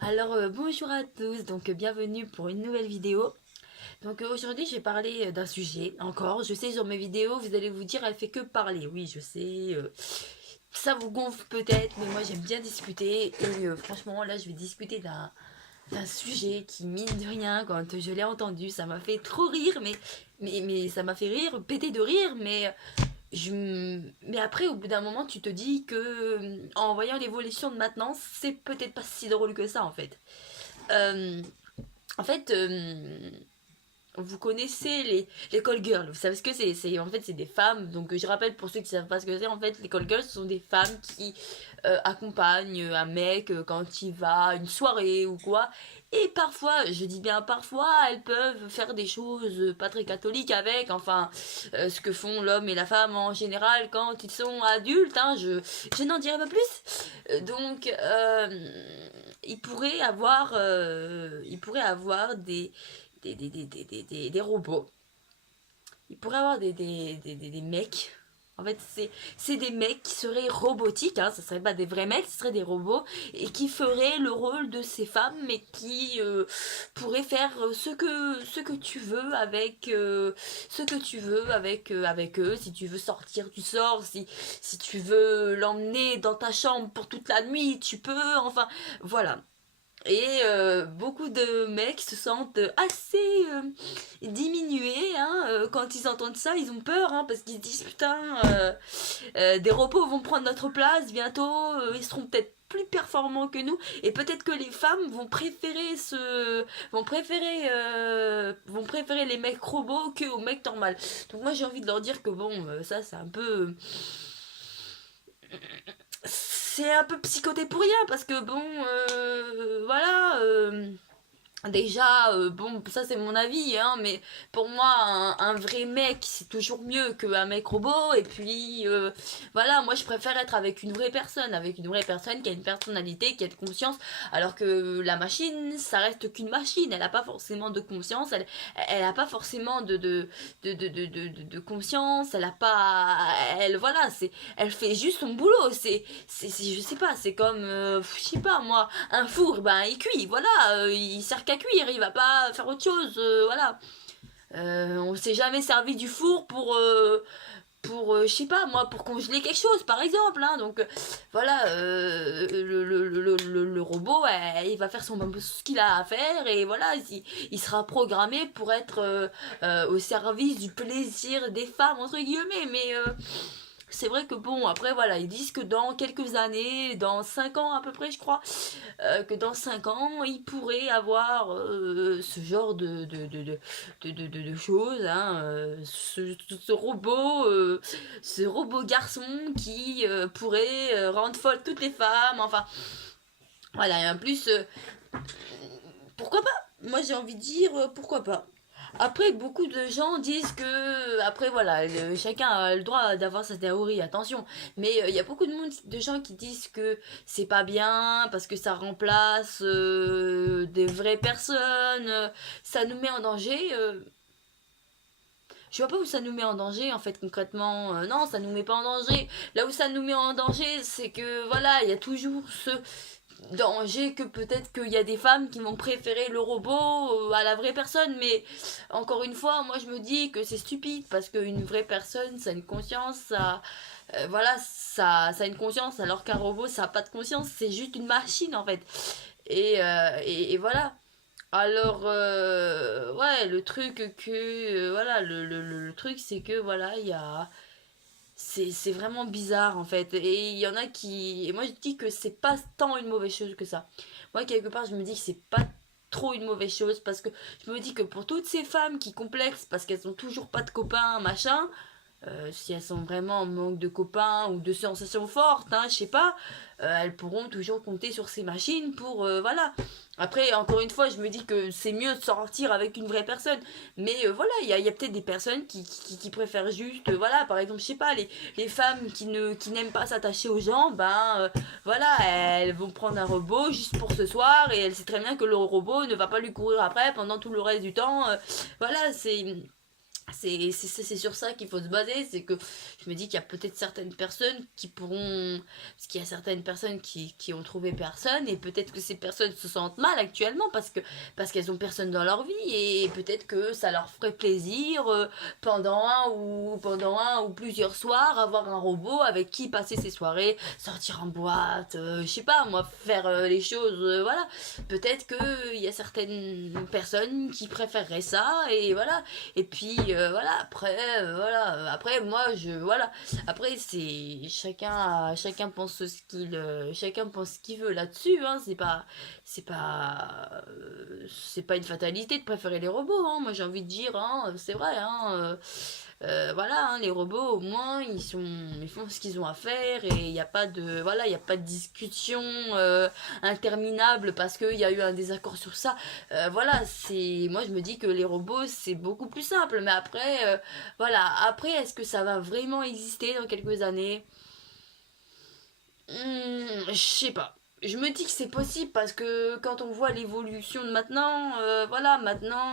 Alors bonjour à tous, donc bienvenue pour une nouvelle vidéo. Donc aujourd'hui je vais parler d'un sujet encore. Je sais sur mes vidéos vous allez vous dire elle fait que parler. Oui je sais, ça vous gonfle peut-être mais moi j'aime bien discuter et franchement là je vais discuter d'un sujet qui mine de rien quand je l'ai entendu ça m'a fait trop rire mais ça m'a fait rire, péter de rire mais après, au bout d'un moment, tu te dis que en voyant l'évolution de maintenant, c'est peut-être pas si drôle que ça en fait. Euh, en fait, vous connaissez les call girls, vous savez ce que c'est en fait c'est des femmes, donc je rappelle pour ceux qui savent pas ce que c'est, en fait les call girls ce sont des femmes qui accompagnent un mec quand il va à une soirée ou quoi, et parfois, je dis bien parfois, elles peuvent faire des choses pas très catholiques avec, enfin ce que font l'homme et la femme en général quand ils sont adultes, hein, je n'en dirai pas plus. Donc il pourrait avoir des robots. Il pourrait avoir des mecs. En fait, c'est des mecs qui seraient robotiques, hein, ce serait pas des vrais mecs, ce seraient des robots, et qui feraient le rôle de ces femmes, mais qui pourraient faire ce que tu veux avec ce que tu veux avec eux. Si tu veux sortir, tu sors. Si tu veux l'emmener dans ta chambre pour toute la nuit, tu peux. Enfin, voilà. Et beaucoup de mecs se sentent assez diminués, hein, quand ils entendent ça, ils ont peur, hein, parce qu'ils se disent putain, des robots vont prendre notre place bientôt, ils seront peut-être plus performants que nous, et peut-être que les femmes vont préférer les mecs robots que aux mecs normaux. Donc moi j'ai envie de leur dire que bon, ça c'est un peu c'est un peu psychoté pour rien parce que bon voilà déjà, bon, ça c'est mon avis, hein, mais pour moi, un vrai mec, c'est toujours mieux qu'un mec robot. Et puis, voilà, moi je préfère être avec une vraie personne qui a une personnalité, qui a de conscience, alors que la machine, ça reste qu'une machine. Elle n'a pas forcément de conscience, elle a pas forcément de conscience, elle a pas, voilà, elle fait juste son boulot. Je sais pas, c'est comme, je sais pas moi, un four, ben il cuit, voilà, il sert qu'à cuire, il va pas faire autre chose, voilà. On s'est jamais servi du four je sais pas moi, pour congeler quelque chose par exemple, hein, donc voilà, le robot, il va faire ce qu'il a à faire, et voilà, il sera programmé pour être au service du plaisir des femmes, entre guillemets, mais c'est vrai que bon, après voilà, ils disent que dans quelques années, dans 5 ans à peu près, je crois, que dans 5 ans, ils pourraient avoir ce genre de choses, hein, ce robot garçon qui pourrait rendre folle toutes les femmes, enfin, voilà, et en plus, pourquoi pas. Moi j'ai envie de dire pourquoi pas. Après, beaucoup de gens disent que, après voilà, chacun a le droit d'avoir sa théorie, attention. Mais il y a beaucoup de gens qui disent que c'est pas bien parce que ça remplace des vraies personnes, ça nous met en danger. Je vois pas où ça nous met en danger en fait concrètement. Non, ça nous met pas en danger. Là où ça nous met en danger, c'est que voilà, il y a toujours ce danger que peut-être qu'il y a des femmes qui vont préférer le robot à la vraie personne, mais encore une fois moi je me dis que c'est stupide parce qu'une vraie personne ça a une conscience, voilà, ça a une conscience, alors qu'un robot ça a pas de conscience, c'est juste une machine en fait, et voilà. Alors ouais, le truc que voilà, le truc c'est que voilà, il y a c'est vraiment bizarre en fait. Et il y en a qui. Et moi je dis que c'est pas tant une mauvaise chose que ça. Moi quelque part je me dis que c'est pas trop une mauvaise chose parce que je me dis que pour toutes ces femmes qui complexent parce qu'elles ont toujours pas de copains, machin, si elles sont vraiment en manque de copains ou de sensations fortes, hein, je sais pas, elles pourront toujours compter sur ces machines pour voilà. Après, encore une fois, je me dis que c'est mieux de sortir avec une vraie personne. Mais voilà, y a peut-être des personnes qui préfèrent juste, voilà, par exemple, je sais pas, les femmes qui n'aiment pas s'attacher aux gens, ben voilà, elles vont prendre un robot juste pour ce soir et elles savent très bien que le robot ne va pas lui courir après pendant tout le reste du temps. Voilà, C'est sur ça qu'il faut se baser, c'est que je me dis qu'il y a peut-être certaines personnes qui pourront, parce qu'il y a certaines personnes qui ont trouvé personne, et peut-être que ces personnes se sentent mal actuellement parce qu'elles ont personne dans leur vie, et peut-être que ça leur ferait plaisir pendant un ou plusieurs soirs avoir un robot avec qui passer ses soirées, sortir en boîte, je sais pas moi, faire les choses, voilà. Peut-être que il y a certaines personnes qui préféreraient ça, et voilà. Et puis voilà, après moi je voilà, après c'est chacun pense ce qu'il veut là-dessus, hein. C'est pas une fatalité de préférer les robots, hein. Moi j'ai envie de dire, hein, c'est vrai, hein, voilà, hein, les robots au moins ils font ce qu'ils ont à faire, et il n'y a pas de voilà, il y a pas de discussion interminable parce qu'il y a eu un désaccord sur ça. Voilà, c'est moi je me dis que les robots c'est beaucoup plus simple, mais après voilà, après est-ce que ça va vraiment exister dans quelques années? Je sais pas. Je me dis que c'est possible parce que quand on voit l'évolution de maintenant, voilà, maintenant,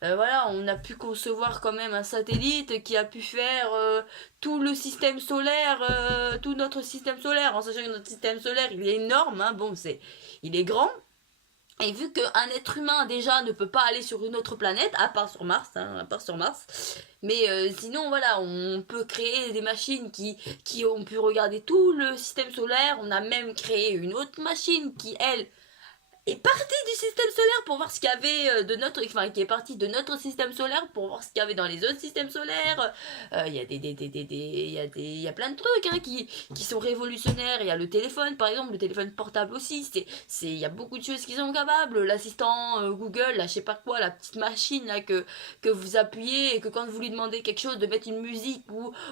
voilà, on a pu concevoir quand même un satellite qui a pu faire tout le système solaire, tout notre système solaire, en sachant que notre système solaire il est énorme, hein, bon, il est grand, et vu qu'un être humain déjà ne peut pas aller sur une autre planète, à part sur Mars, hein, à part sur Mars, mais sinon voilà, on peut créer des machines qui ont pu regarder tout le système solaire. On a même créé une autre machine qui, elle, est partie du système solaire pour voir ce qu'il y avait enfin qui est partie de notre système solaire pour voir ce qu'il y avait dans les autres systèmes solaires. Il y a il y a plein de trucs, hein, qui sont révolutionnaires. Il y a le téléphone par exemple, le téléphone portable aussi, il y a beaucoup de choses qui sont capables. L'assistant Google, là je sais pas quoi, la petite machine là que vous appuyez et que quand vous lui demandez quelque chose, de mettre une musique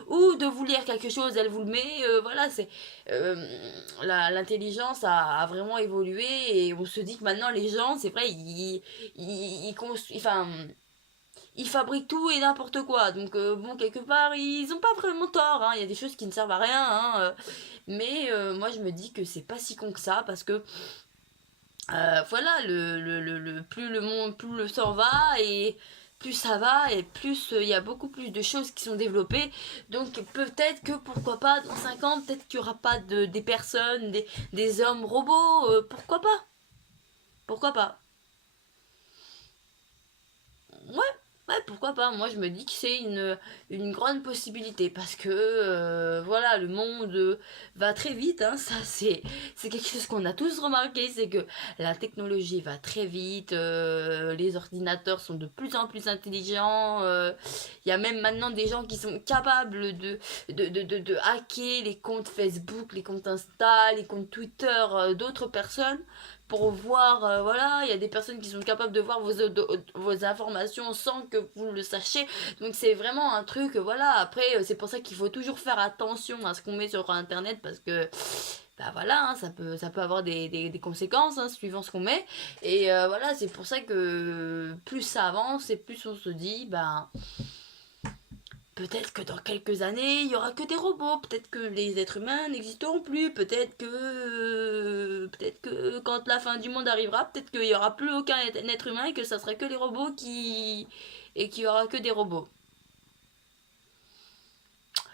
ou de vous lire quelque chose, elle vous le met. Voilà, c'est euh, l'intelligence a vraiment évolué, et on se dit que maintenant les gens, c'est vrai, enfin, ils fabriquent tout et n'importe quoi. Donc bon, quelque part, ils ont pas vraiment tort, hein. Il y a des choses qui ne servent à rien, hein, mais moi je me dis que c'est pas si con que ça, parce que voilà, plus le monde, plus le temps va, et plus ça va, et plus il y a beaucoup plus de choses qui sont développées. Donc peut-être que pourquoi pas dans 5 ans, peut-être qu'il n'y aura pas des personnes, des hommes robots, pourquoi pas? Pourquoi pas? Ouais, ouais, pourquoi pas? Moi, je me dis que c'est une grande possibilité parce que, voilà, le monde va très vite, hein, ça, c'est quelque chose qu'on a tous remarqué, c'est que la technologie va très vite, les ordinateurs sont de plus en plus intelligents, il y a même maintenant des gens qui sont capables de hacker les comptes Facebook, les comptes Insta, les comptes Twitter d'autres personnes pour voir, voilà, il y a des personnes qui sont capables de voir vos informations sans que vous le sachiez. Donc c'est vraiment un truc, voilà, après c'est pour ça qu'il faut toujours faire attention à ce qu'on met sur internet, parce que bah voilà, hein, ça peut avoir des conséquences, hein, suivant ce qu'on met. Et voilà, c'est pour ça que plus ça avance et plus on se dit, bah peut-être que dans quelques années, il y aura que des robots. Peut-être que les êtres humains n'existeront plus. Peut-être que quand la fin du monde arrivera, peut-être qu'il n'y aura plus aucun être humain et que ça sera que les robots qui et qu'il y aura que des robots.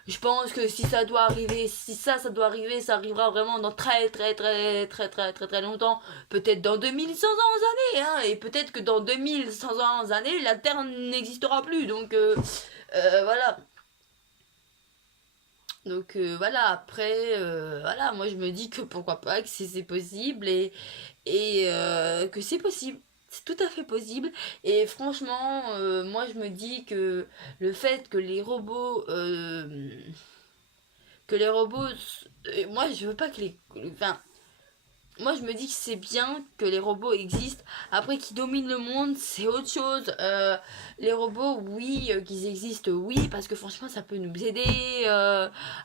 Je pense que si ça doit arriver, si ça doit arriver, ça arrivera vraiment dans très longtemps. Peut-être dans 2100 années, hein, et peut-être que dans 2100 années, la Terre n'existera plus. Donc voilà. Donc voilà, après, voilà, moi je me dis que pourquoi pas, que c'est possible, et que c'est possible. C'est tout à fait possible. Et franchement, moi je me dis que le fait que les robots, moi je veux pas que enfin, moi je me dis que c'est bien que les robots existent. Après qu'ils dominent le monde, c'est autre chose. Les robots, oui, qu'ils existent, oui, parce que franchement ça peut nous aider.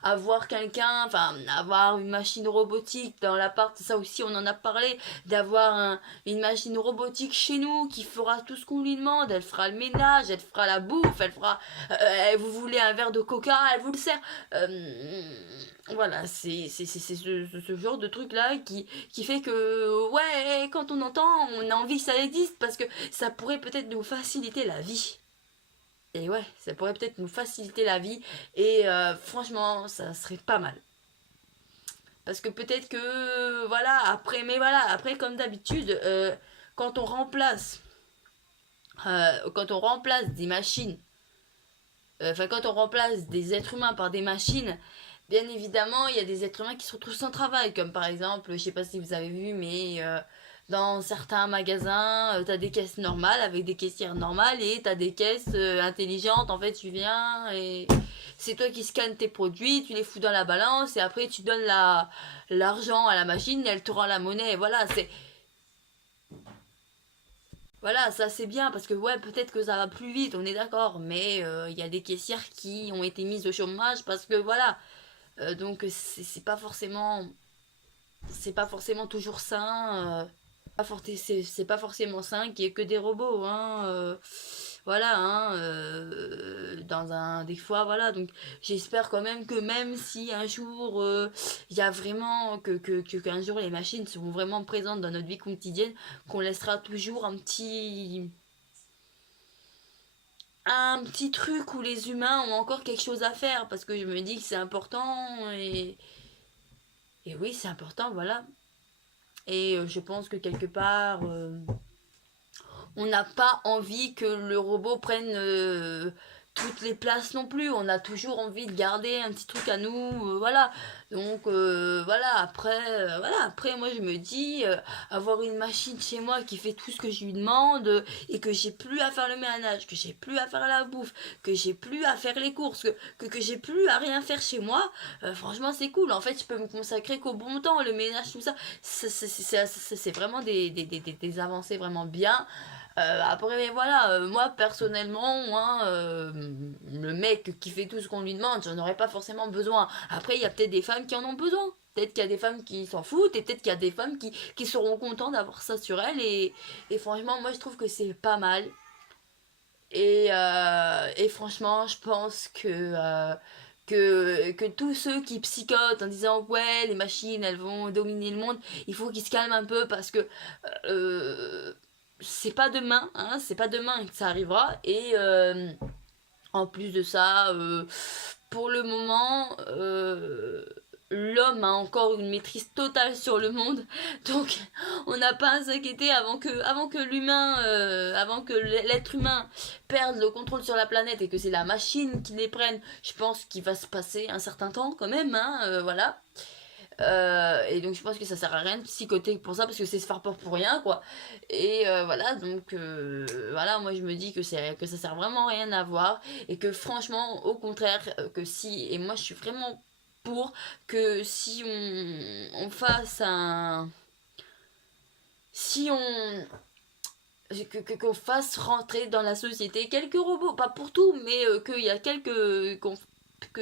Avoir quelqu'un, enfin avoir une machine robotique dans l'appart, ça aussi on en a parlé. D'avoir une machine robotique chez nous qui fera tout ce qu'on lui demande. Elle fera le ménage, elle fera la bouffe, elle fera... vous voulez un verre de coca, elle vous le sert. Voilà, c'est ce genre de truc là qui fait que, ouais, quand on entend, on a envie que ça existe parce que ça pourrait peut-être nous faciliter la vie. Et ouais, ça pourrait peut-être nous faciliter la vie. Et franchement, ça serait pas mal. Parce que peut-être que, voilà, après, mais voilà, après, comme d'habitude, quand on remplace, des machines, enfin, quand on remplace des êtres humains par des machines, bien évidemment, il y a des êtres humains qui se retrouvent sans travail, comme par exemple, je sais pas si vous avez vu, mais dans certains magasins, t'as des caisses normales avec des caissières normales et t'as des caisses intelligentes. En fait, tu viens et c'est toi qui scannes tes produits, tu les fous dans la balance et après tu donnes l'argent à la machine et elle te rend la monnaie. Et voilà, ça c'est bien parce que ouais, peut-être que ça va plus vite, on est d'accord, mais il y a des caissières qui ont été mises au chômage parce que voilà. Donc c'est pas forcément toujours sain. C'est pas forcément sain qu'il y ait que des robots, hein. Voilà, hein. Des fois, voilà. Donc j'espère quand même que même si un jour il y a vraiment qu'un jour les machines seront vraiment présentes dans notre vie quotidienne, qu'on laissera toujours un petit truc où les humains ont encore quelque chose à faire parce que je me dis que c'est important et oui, c'est important, voilà. Et je pense que quelque part, on n'a pas envie que le robot prenne toutes les places non plus. On a toujours envie de garder un petit truc à nous, voilà. Donc après moi je me dis avoir une machine chez moi qui fait tout ce que je lui demande et que j'ai plus à faire le ménage, que j'ai plus à faire la bouffe, que j'ai plus à faire les courses, que j'ai plus à rien faire chez moi. Franchement c'est cool. En fait je peux me consacrer qu'au bon temps, le ménage tout ça. C'est vraiment des avancées vraiment bien. Après, mais voilà, moi personnellement, le mec qui fait tout ce qu'on lui demande, j'en aurais pas forcément besoin. Après, il y a peut-être des femmes qui en ont besoin. Peut-être qu'il y a des femmes qui s'en foutent et peut-être qu'il y a des femmes qui seront contentes d'avoir ça sur elles. Et franchement, moi je trouve que c'est pas mal. Et franchement, je pense que tous ceux qui psychotent en disant ouais, les machines elles vont dominer le monde, il faut qu'ils se calment un peu parce que euh, c'est pas demain, hein, c'est pas demain que ça arrivera. Et en plus de ça, pour le moment, l'homme a encore une maîtrise totale sur le monde, donc on n'a pas à s'inquiéter avant que l'être humain perde le contrôle sur la planète et que c'est la machine qui les prenne. Je pense qu'il va se passer un certain temps quand même, hein, voilà. Et donc je pense que ça sert à rien de psychoter pour ça parce que c'est se faire peur pour rien quoi. Et voilà donc voilà, moi je me dis que ça sert vraiment à rien à voir et que franchement au contraire que si, et moi je suis vraiment pour que si on fasse un, si on qu'on fasse rentrer dans la société quelques robots, pas pour tout, mais qu'il y a que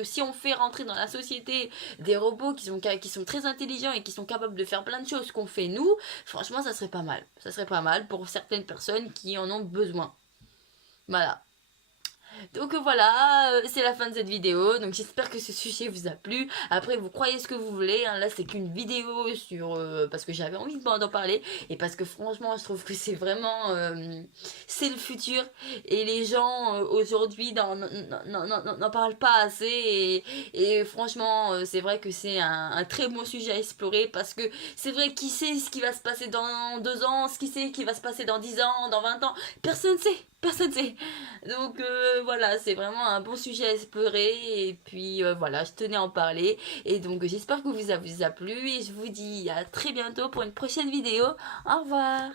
si on fait rentrer dans la société des robots qui sont très intelligents et qui sont capables de faire plein de choses qu'on fait nous, franchement ça serait pas mal. Ça serait pas mal pour certaines personnes qui en ont besoin. Voilà. Donc voilà, c'est la fin de cette vidéo. Donc j'espère que ce sujet vous a plu. Après, vous croyez ce que vous voulez, hein. Là, c'est qu'une vidéo sur parce que j'avais envie d'en parler et parce que franchement, je trouve que c'est vraiment c'est le futur et les gens aujourd'hui n'en parlent pas assez et franchement, c'est vrai que c'est un très bon sujet à explorer parce que c'est vrai qui sait ce qui va se passer dans 2 ans, ce qui sait qui va se passer dans 10 ans, dans 20 ans, personne sait. Personne sait. Donc voilà, c'est vraiment un bon sujet à explorer. Et puis voilà, je tenais à en parler. Et donc j'espère que vous a plu. Et je vous dis à très bientôt pour une prochaine vidéo. Au revoir.